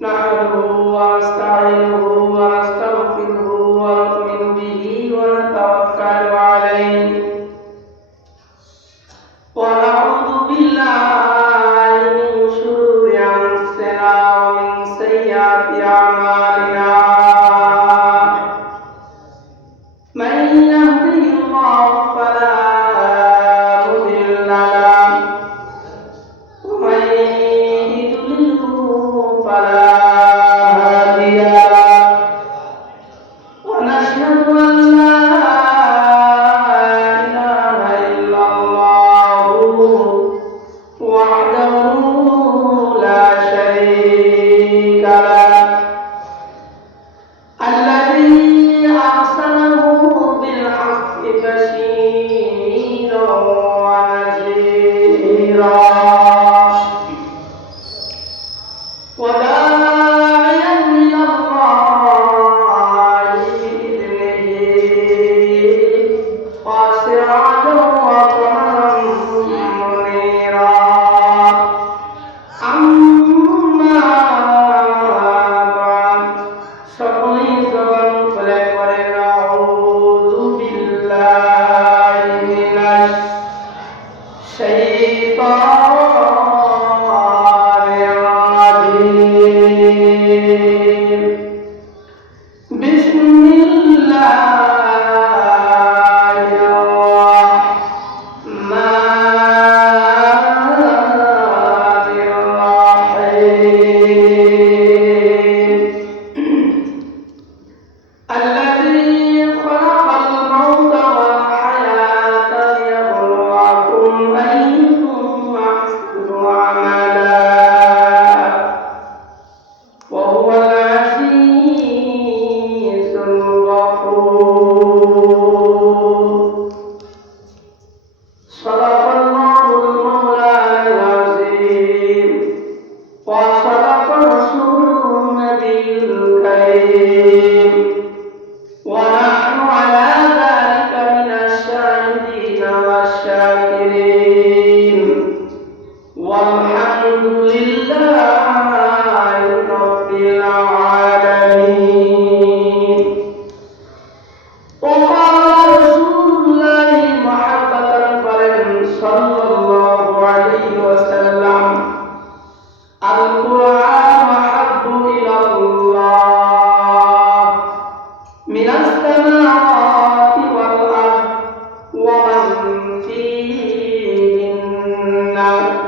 نحمده ونستعينه না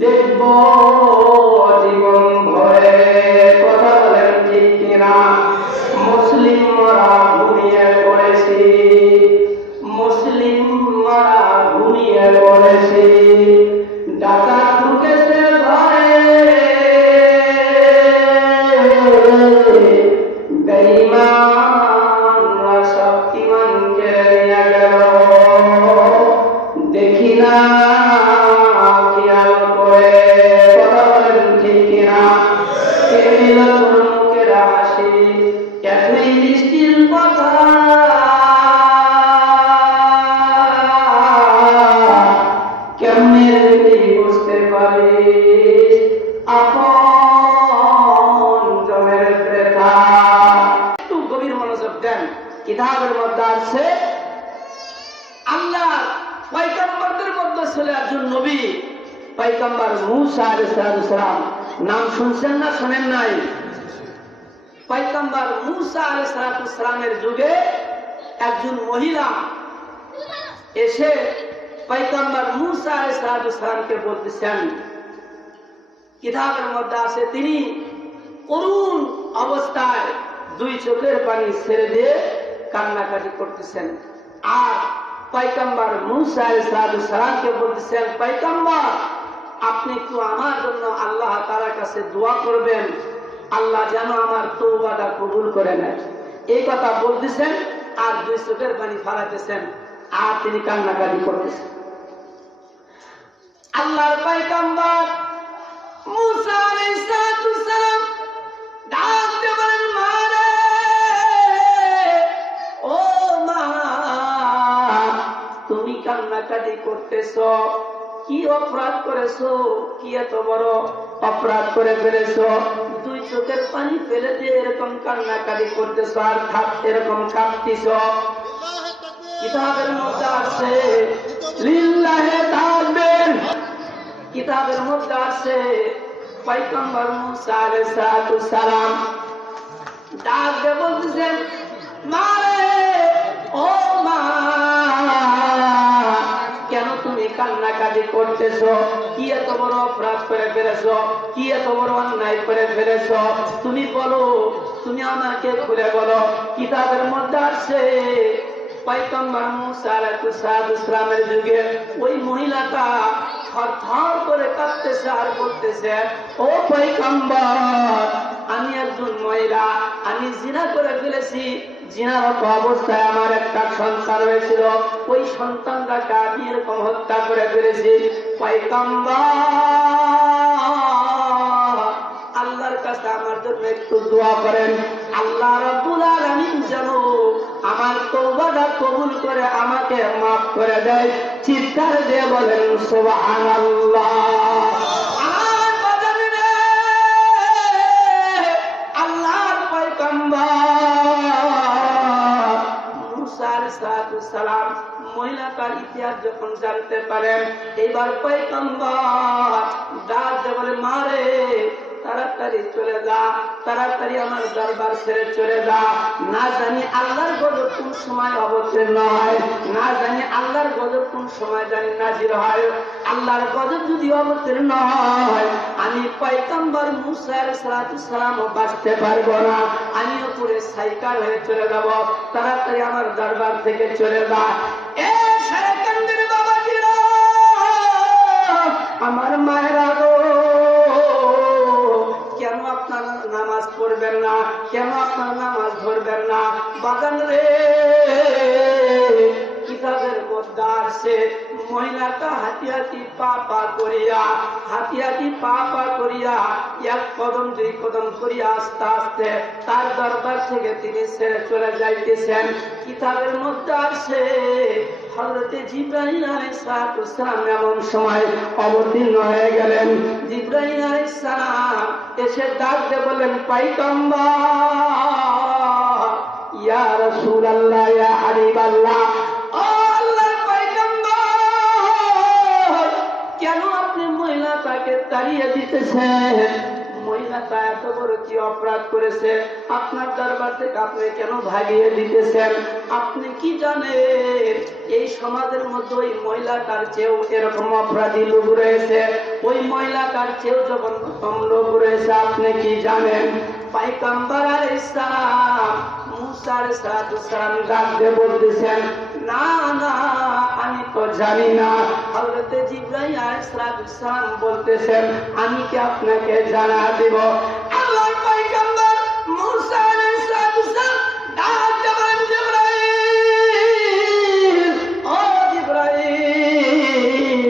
দেখব জীবন ভরে কথা বলেন ঠিক কিনা? মুসলিম মরা ঘুমিয়ে পড়েছি। মুসলিম মরা ঘুমিয়ে পড়েছি। ডাকাত ঢুকেছে ঘরে বেঈমানরা কেমনে বুঝতে পারিস, আপন জমের প্রেতা। একটু গভীর মনোযোগ দেন, কিতাবের মধ্যে আছে আল্লাহ পয়গম্বরদের মধ্যে ছিল একজন নবী, পয়গম্বর মুসা আলাইহিস সালাম নাম শুনছেন না শোনেন নাই? পয়গম্বর মুসা আলাইহিস সালামের যুগে একজন মহিলা এসে পয়গম্বর মুসা আলাইহিস সালামকে বলতেছেন, কিতাবের মধ্যে আছে, তিনি করুণ অবস্থায় দুই চোখের পানি ছেড়ে দিয়ে কান্নাকাটি করতেছেন। আর পাইকাম্বার মুসা সালামকে বলতেছেন পাইকাম্বার আপনি একটু আমার জন্য আল্লাহ তার কাছে দোয়া করবেন। আল্লাহ যেন আমার তৌবাটা কবুল করে নেয়। এই কথা বলতেছেন আর দুই চোখের পানি ফালাতেছেন আর তিনি কান্নাকাটি করতেছেন। আল্লাহর পাইকাম্বার তুমি কান্নাকাটি করতেছ, কি অপরাধ করেছ? কি অপরাধ করে দুই পানি এরকম কান্নাকাটি করতেছ আর খাপ এরকম কাঁপতিছ। কিতাবের মধ্যে আছে, লিল্লাহে তাকবীর। কিতাবের মধ্যে পয়গম্বর মুসা আলাইহিস সালাম। বলতেছেন ও কেন তুমি কান্নাকাটি করতেছো? কি এত বড় অপরাধ করে ফেলেছো? কি এত বড় অন্যায় করে ফেলেছো? তুমি বলো, তুমি আমাকে খুলে বলো। কিতাবের মধ্যে আছে আমি একজন মহিলা, আমি জিনা করে ফেলেছি। জিনারত অবস্থায় আমার একটা সন্তান হয়েছিল। ওই সন্তানটাকে আমি এরকম হত্যা করে ফেলেছি। পয়গম্বর কাছে আমার জন্য একটু দোয়া করেন। আল্লাহ যেন আমার তওবাটা কবুল করে আমাকে মাফ করে দেয়। চিৎকার দিয়ে বলেন, সুবহানাল্লাহ। ইতিহাস যখন জানতে পারেন, এইবার পয়গম্বর ডাক মারে তাড়াতাড়ি চলে যা, তাড়াতাড়ি আমার দরবার ছেড়ে চলে যা। না জানি আল্লাহর গজব কোন সময় অবতীর্ণ হয়, না জানি আল্লাহর গজব কোন সময় জানি নাজির হয়। আল্লাহর গজব যদি অবতীর্ণ হয়, আমি পয়গম্বর মুসার সালাতু সালাম বাঁচতে পারব না। আমিও পুরে সাইকার হয়ে চলে যাব, তাড়াতাড়ি আমার দরবার থেকে চলে যা। এ সাইকান্দের বাবাজিরা, আমার মায়েরা আপনার নামাজ ধরবেন না। বাগান রে, কিতাবের মধ্যে আসছে, মহিলাটা হাতিয়াতি পা পা করিয়া, হাতিয়াতি পা পা করিয়া, এক কদম, দুই কদম করিয়া আস্তে আস্তে তার দরবার থেকে তিনি ছেড়ে চলে যাইতেছেন। কিতাবের মধ্যে আসে হজরতে জিব্রাহিম আলাইসালাম এমন সময় অবতীর্ণ হয়ে গেলেন। জিব্রাহিম আলাইসালাম এসে ডাকতে বলেন পাইকম্বা ইয়া রাসূলুল্লাহ, ইয়া হাবিবাল্লাহ, ও আল্লাহর পয়গম্বর, কেন আপনি মহিলাটাকে তাড়িয়ে দিতেছেন? মহিলাটা এত বড় কি অপরাধ করেছে। আপনার দরবার থেকে আপনি কেন ভাগিয়ে দিতেছেন? আপনি কি জানেন? এই সমাজের মধ্যে ওই মহিলাটার চেয়েও এরকম অপরাধী লোক রয়েছে। ওই মহিলাটার চেয়েও যখন প্রথম লোক রয়েছে। আপনি কি জানেন? পাইকাম্বার ইসলাম মুসার সালাম ডাকতে বলতেছেন, না না আমি তো জানি না। হজরতে জিব্রাহিম আলাইহিসসালাম বলতেছেন, আমি কি আপনাকে জানা দেব? আল্লাহর পয়গম্বর মুসা আলাইহিসসালাম জিব্রাহিম ও জিব্রাহিম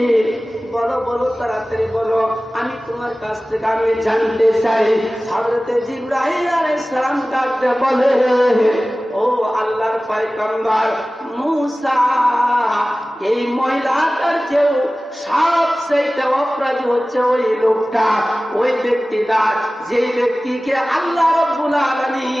বলো বলো, তাড়াতাড়ি বলো, আমি তোমার কাছ থেকে আমি জানতে চাই। হযরতে জিব্রাহিম আলাইহিস সালাম ডাকতে বলে, ও আল্লাহর পয়গম্বর মুসা, এই মহিলাটার চেয়েও সবচেয়ে অপরাধী হচ্ছে ওই লোকটা। ওই ব্যক্তিটা যেই ব্যক্তিকে আল্লাহ রব্বুল আলামিন